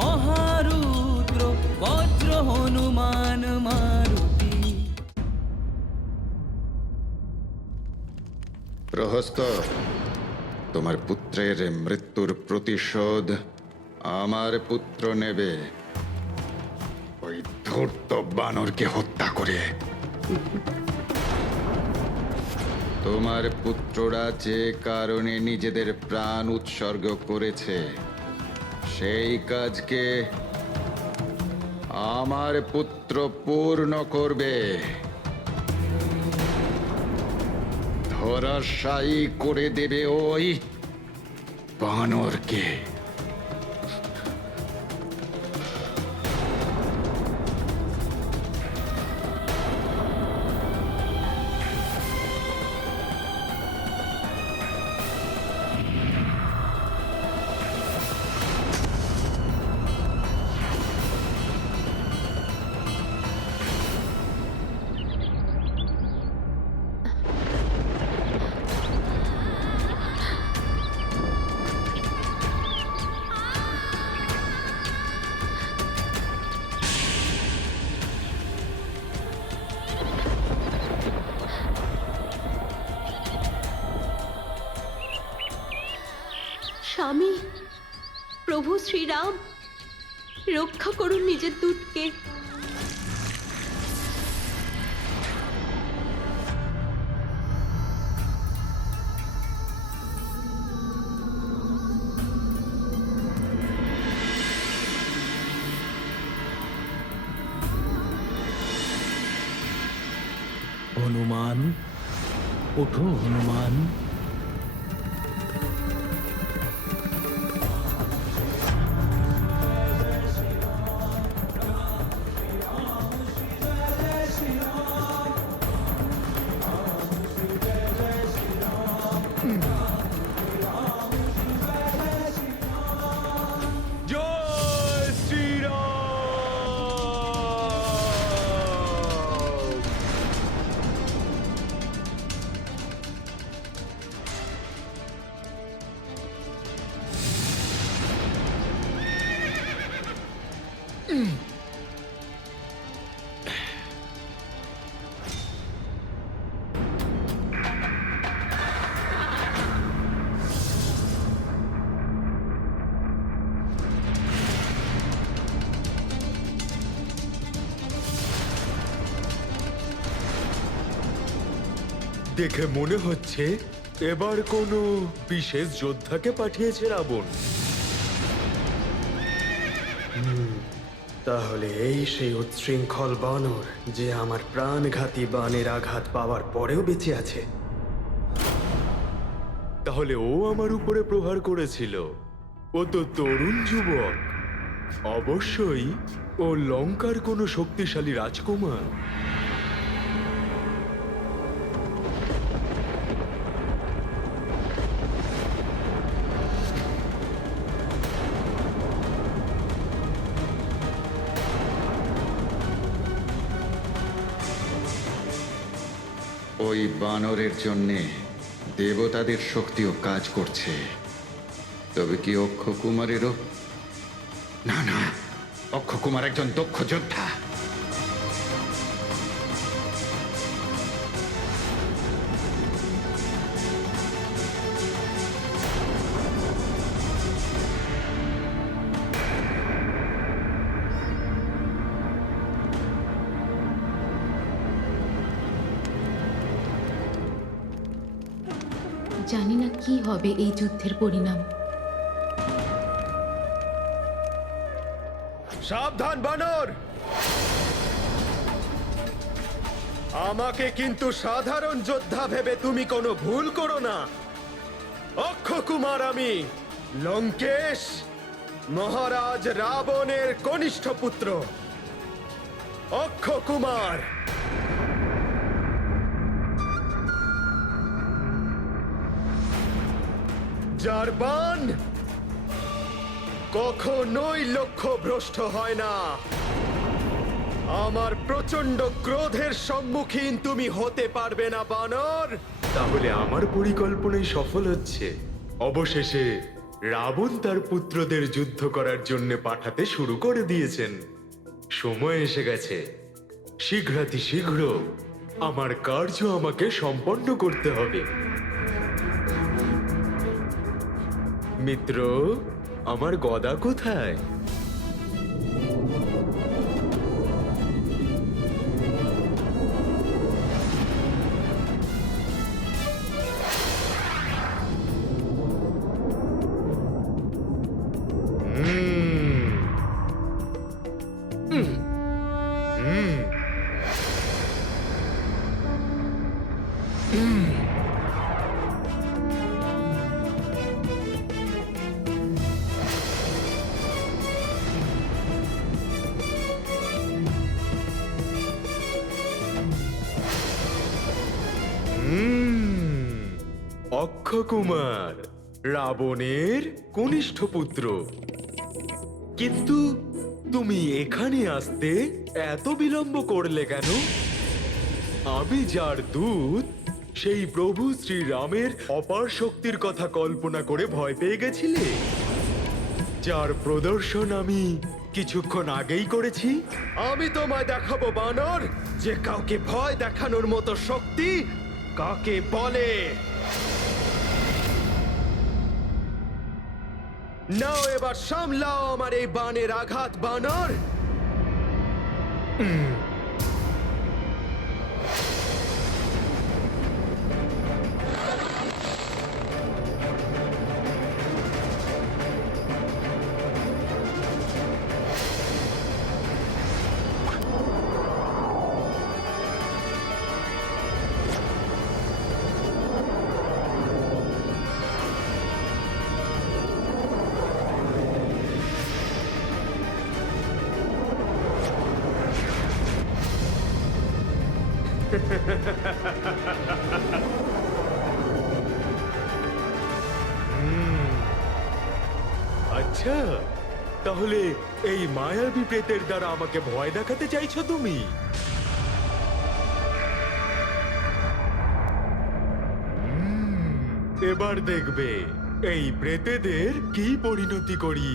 মহারুদ্র বজ্র হনুমান মারুতি। প্রহস্ত, তোমার পুত্রের মৃত্যুর প্রতিশোধ আমার পুত্র নেবে, ওই ধূর্ত বানরকে হত্যা করে। তোমার পুত্ররা যে কারণে নিজেদের প্রাণ উৎসর্গ করেছে, সেই কাজকে আমার পুত্র পূর্ণ করবে। ধরাশায়ী করে দেবে ওই বানরকে। স্বামী, প্রভু শ্রীরাম, রক্ষা করুন নিজের দূতকে। হনুমান, ওঠো হনুমান। জয় শ্রীরাম। দেখে মনে হচ্ছে এবার কোনো বিশেষ যোদ্ধাকে পাঠিয়েছে রাবণ। তাহলে এই সেই উচ্ছৃঙ্খল বানর যে আমার প্রাণঘাতী বানের আঘাত পাওয়ার পরেও বেঁচে আছে। তাহলে ও আমার উপরে প্রহার করেছিল। ও তো তরুণ যুবক, অবশ্যই ও লঙ্কার কোনো শক্তিশালী রাজকুমার। ওই বানরের জন্যে দেবতাদের শক্তিও কাজ করছে। তবে কি অক্ষকুমারেরও? না না, অক্ষকুমার একজন দক্ষ যোদ্ধা। জানি না কি হবে এই যুদ্ধের পরিণাম। সাবধান বানর, আমাকে কিন্তু সাধারণ যোদ্ধা ভেবে তুমি কোনো ভুল করো না। অক্ষকুমার আমি, লঙ্কেশ, মহারাজ রাবণের কনিষ্ঠ পুত্র অক্ষকুমার। যার বাণ কখনোই লক্ষ্য ভ্রষ্ট হয় না। আমার প্রচন্ড ক্রোধের সম্মুখীন তুমি হতে পারবে না বানর। তাহলে আমার পরিকল্পনাই সফল হচ্ছে। অবশেষে রাবণ তার পুত্রদের যুদ্ধ করার জন্য পাঠাতে শুরু করে দিয়েছেন। সময় এসে গেছে, শীঘ্রাতি শীঘ্র আমার কার্য আমাকে সম্পন্ন করতে হবে। মিত্র, আমার গদা কোথায়? অক্ষকুমার, রাবণের কনিষ্ঠ পুত্র। কিন্তু তুমি এখানে আসতে এত বিলম্ব করলে কেন? আমি যার দূত, সেই প্রভু শ্রীরামের অপার শক্তির কথা কল্পনা করে ভয় পেয়ে গেছিলে, যার প্রদর্শন আমি কিছুক্ষণ আগেই করেছি। আমি তোমায় দেখাবো বানর, যে কাউকে ভয় দেখানোর মতো শক্তি কাকে বলে। নাও এবার সামলাও আমার এই বানের আঘাত বানর। আচ্ছা, তাহলে এই মায়াবী প্রেতের দ্বারা আমাকে ভয় দেখাতে চাইছো তুমি? এবার দেখবে এই প্রেতেদের কি পরিণতি করি।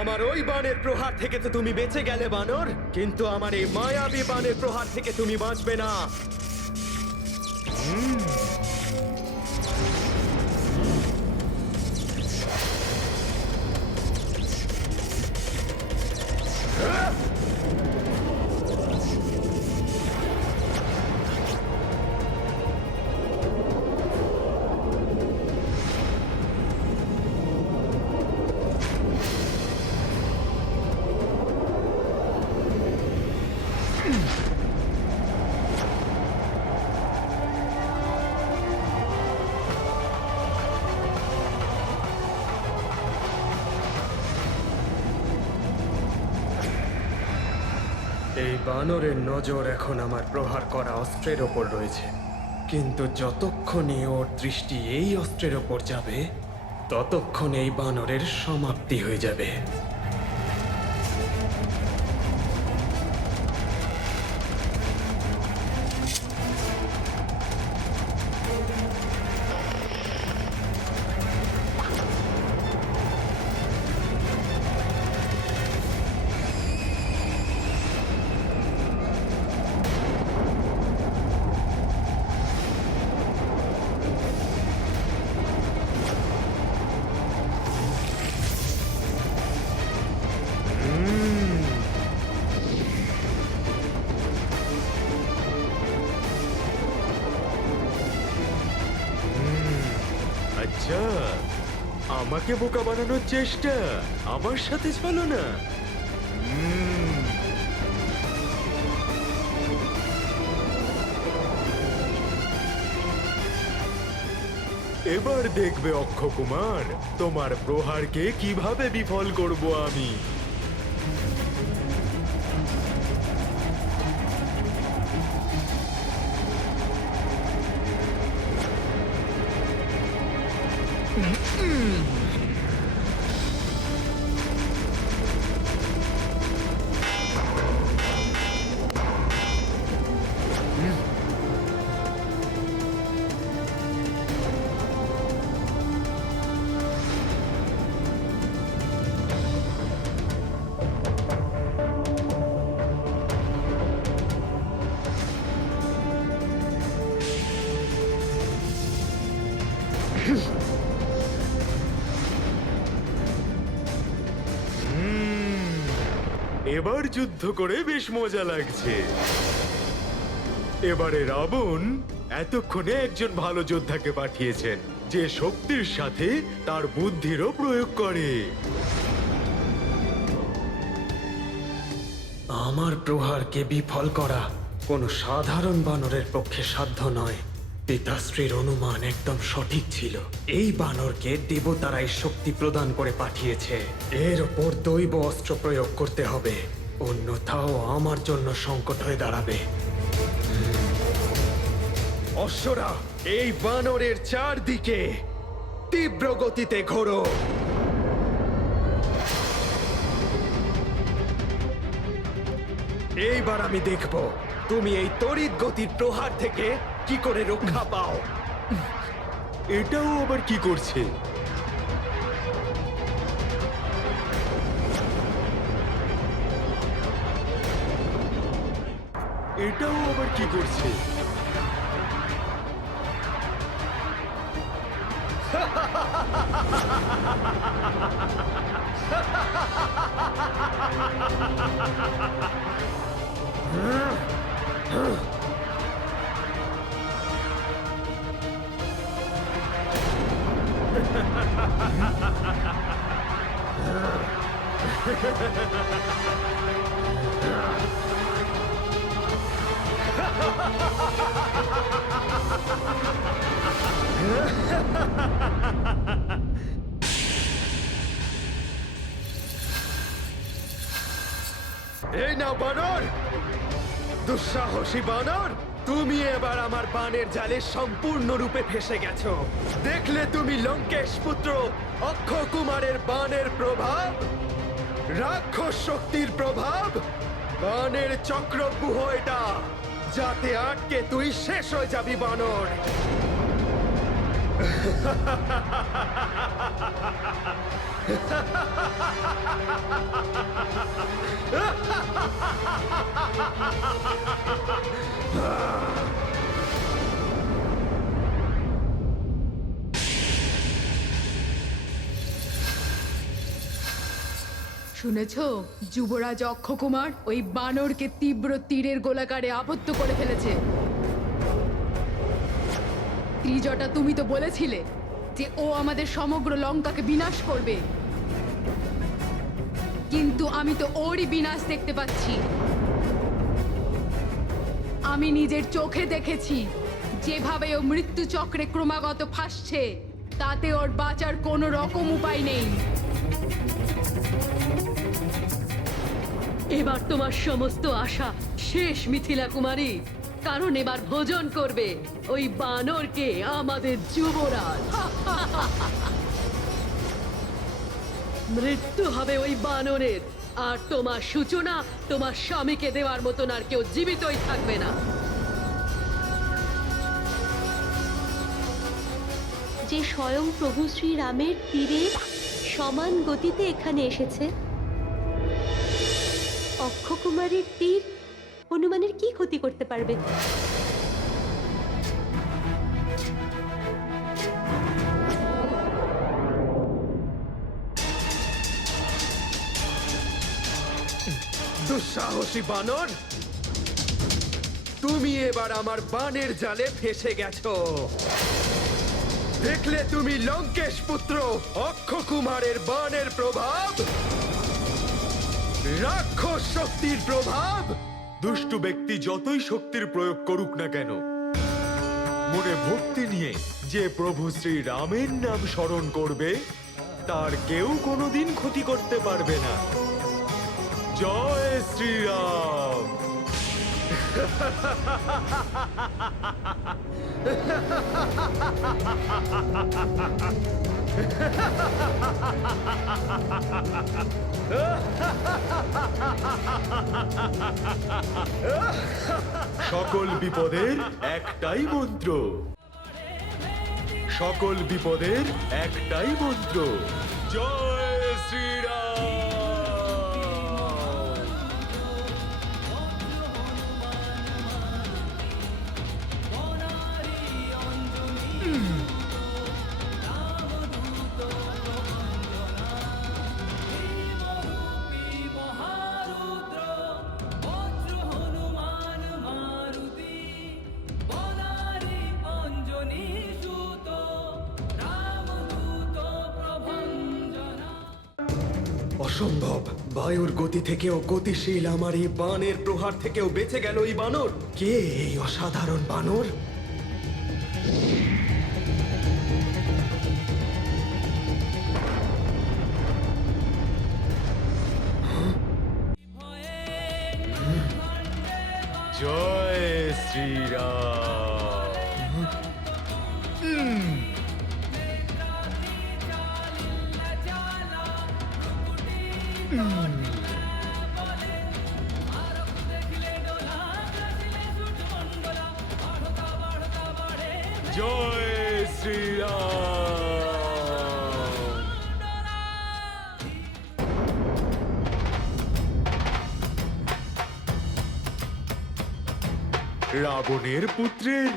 আমার ওই বানের প্রহার থেকে তো তুমি বেঁচে গেলে বানর, কিন্তু আমার এই মায়াবী বানের প্রহার থেকে তুমি বাঁচবে না। এই বানরের নজর এখন আমার প্রহার করা অস্ত্রের ওপর রয়েছে, কিন্তু যতক্ষণে ওর দৃষ্টি এই অস্ত্রের ওপর যাবে, ততক্ষণ এই বানরের সমাপ্তি হয়ে যাবে। আচ্ছা, আমাকে বোকা বানানোর চেষ্টা, আমার সাথে চলো না। এবার দেখবে অক্ষকুমার, তোমার প্রহারকে কিভাবে বিফল করব আমি। এবার যুদ্ধ করে বেশ মজা লাগছে। এবারে রাবণ এতক্ষণে একজন ভালো যোদ্ধাকে পাঠিয়েছেন, যে শক্তির সাথে তার বুদ্ধিরও প্রয়োগ করে। আমার প্রহারকে বিফল করা কোনো সাধারণ বানরের পক্ষে সাধ্য নয়। পিতাশ্রীর অনুমান একদম সঠিক ছিল। এই বানরকে দেবতারাই শক্তি প্রদান করে পাঠিয়েছে। এর ওপর দৈব অস্ত্র প্রয়োগ করতে হবে, অন্যথাও আমার জন্য সংকট হয়ে দাঁড়াবে। অশ্বরা, এই বানরের চারদিকে তীব্র গতিতে ঘোরো। এইবার আমি দেখব তুমি এই তড়িৎ গতির প্রহার থেকে কি করে রক্ষা পাও। এটাও আবার কি করছে? এটাও আবার কি করছে? এই নাও বানর, দুঃসাহসী বানর, তুমি এবার আমার বানের জালে সম্পূর্ণরূপে ফেসে গেছো। দেখলে তুমি লঙ্কেশ পুত্র অক্ষকুমারের বানের প্রভাব, রাক্ষস শক্তির প্রভাব। বানের চক্রব্যূহ এটা, যাতে আটকে তুই শেষ হয়ে যাবি বানর। শুনেছ, যুবরাজ অক্ষকুমার ওই বানরকে তীব্র তীরের গোলাকারে আবদ্ধ করে ফেলেছে। ত্রিজটা, তুমি তো বলেছিলে যে ও আমাদের সমগ্র লঙ্কাকে বিনাশ করবে, কিন্তু আমি তো ওরই বিনাশ দেখতে পাচ্ছি। আমি নিজের চোখে দেখেছি যেভাবে ও মৃত্যু চক্রে ক্রমাগত ফাঁসছে, তাতে ওর বাঁচার কোনো রকম উপায় নেই। এবার তোমার সমস্ত আশা শেষ, মিথিলা কুমারী, কারণ এবার ভোজন করবে ওই বানরকে আমাদের যুবরাজ। মৃত্যু হবে ওই বানরের, আর তোমার সূচনা তোমার স্বামীকে দেওয়ার মতন আর কেউ জীবিতই থাকবে না। যে স্বয়ং প্রভু শ্রীরামের তীরে সমান গতিতে এখানে এসেছে, অক্ষকুমারের তীর হনুমানের কি ক্ষতি করতে পারবে? দুঃসাহসী বানর, তুমি এবার আমার বানের জালে ফেসে গেছো। দেখলে তুমি লঙ্কেশ পুত্র অক্ষকুমারের বানের প্রভাব, রাক্ষস শক্তির প্রভাব। দুষ্টু ব্যক্তি যতই শক্তির প্রয়োগ করুক না কেন, মনে ভক্তি নিয়ে যে প্রভু শ্রী রামের নাম স্মরণ করবে তার কেউ কোনোদিন ক্ষতি করতে পারবে না। জয় শ্রীরাম। সকল বিপদের একটাই মন্ত্র, সকল বিপদের একটাই মন্ত্র, জয় শ্রীরাম। অসম্ভব! বায়ুর গতি থেকেও গতিশীল আমার এই বানের প্রহার থেকেও বেঁচে গেল এই বানর। কে এই অসাধারণ বানর? জয় শ্রীরাম। জয় শ্রীরাম। রাবণের পুত্রের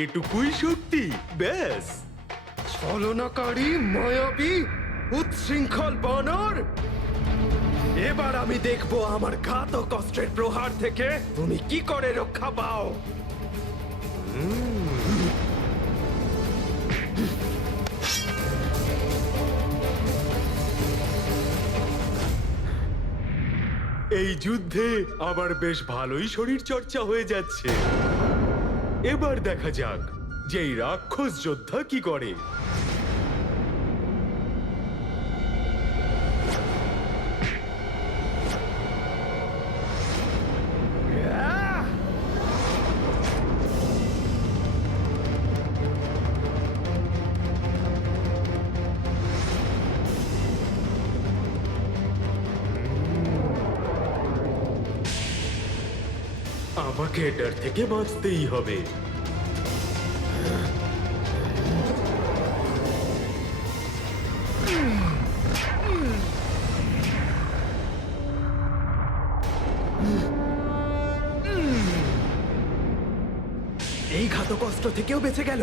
এটুকুই শক্তি, ব্যাস? ছলনাকারী, মায়াবী, উচ্ছৃঙ্খল বানর! এবার আমি দেখব আমার ঘাতক অস্ত্রের প্রহার থেকে তুমি কি করে রক্ষা পাও। এই যুদ্ধে আমার বেশ ভালোই শরীর চর্চা হয়ে যাচ্ছে। এবার দেখা যাক যে এই রাক্ষস যোদ্ধা কি করে। আমাকে এটার থেকে বাঁচতেই হবে। এই ঘাতক অস্ত্র থেকেও বেঁচে গেল।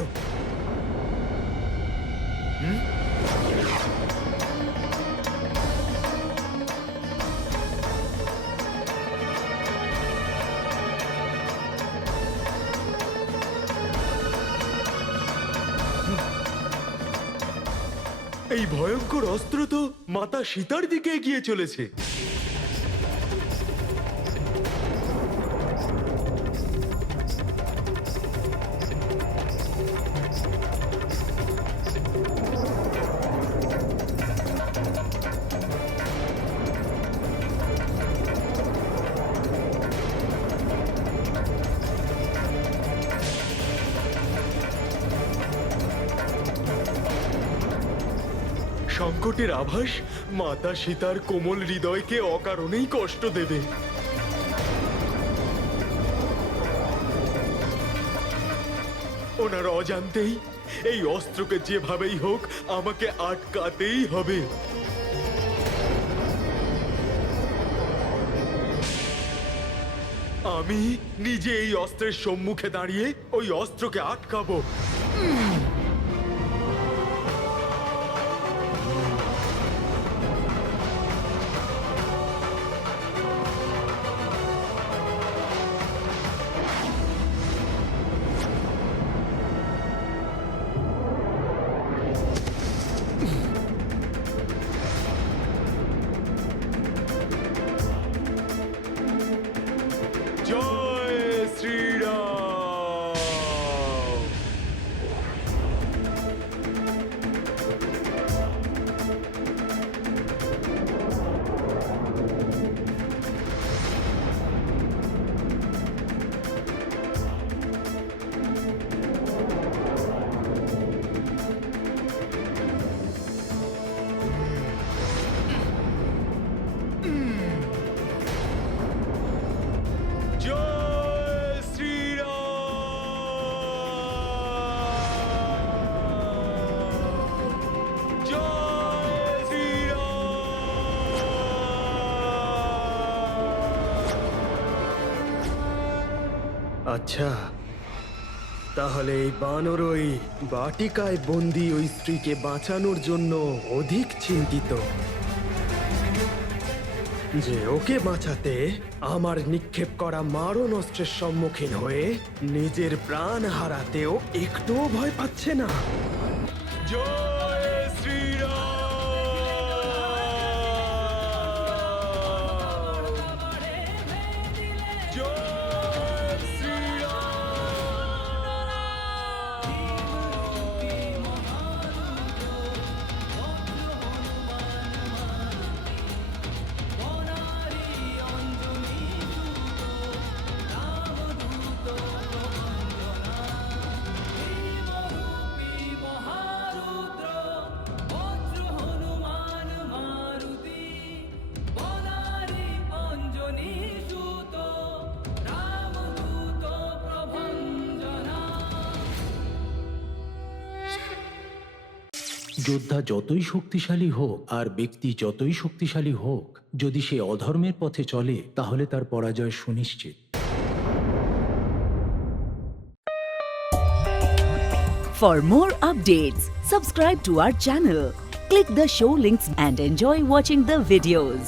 এই ভয়ঙ্কর অস্ত্র তো মাতা সীতার দিকে এগিয়ে চলেছে। সংকটের আভাস মাতা সীতার কোমল হৃদয়কে অকারণেই কষ্ট দেবে। ওনার অজান্তেই এই অস্ত্রকে যেভাবেই হোক আমাকে আটকাতেই হবে। আমি নিজে এই অস্ত্রের সম্মুখে দাঁড়িয়ে ওই অস্ত্রকে আটকাবো। জয় শ্রীরাম। আচ্ছা, তাহলে এই বানর ওই বাটিকায় বন্দি ওই স্ত্রীকে বাঁচানোর জন্য অধিক চিন্তিত, যে ওকে বাঁচাতে আমার নিক্ষেপ করা মারণ অস্ত্রের সম্মুখীন হয়ে নিজের প্রাণ হারাতেও একটুও ভয় পাচ্ছে না। জয় শ্রীরাম! জয় শ্রীরাম! যোদ্ধা যতই শক্তিশালী হোক আর ব্যক্তি যতই শক্তিশালী হোক, যদি সে অধর্মের পথে চলে তাহলে তার পরাজয় সুনিশ্চিত। For more updates, subscribe to our channel, click the show links and enjoy watching the videos.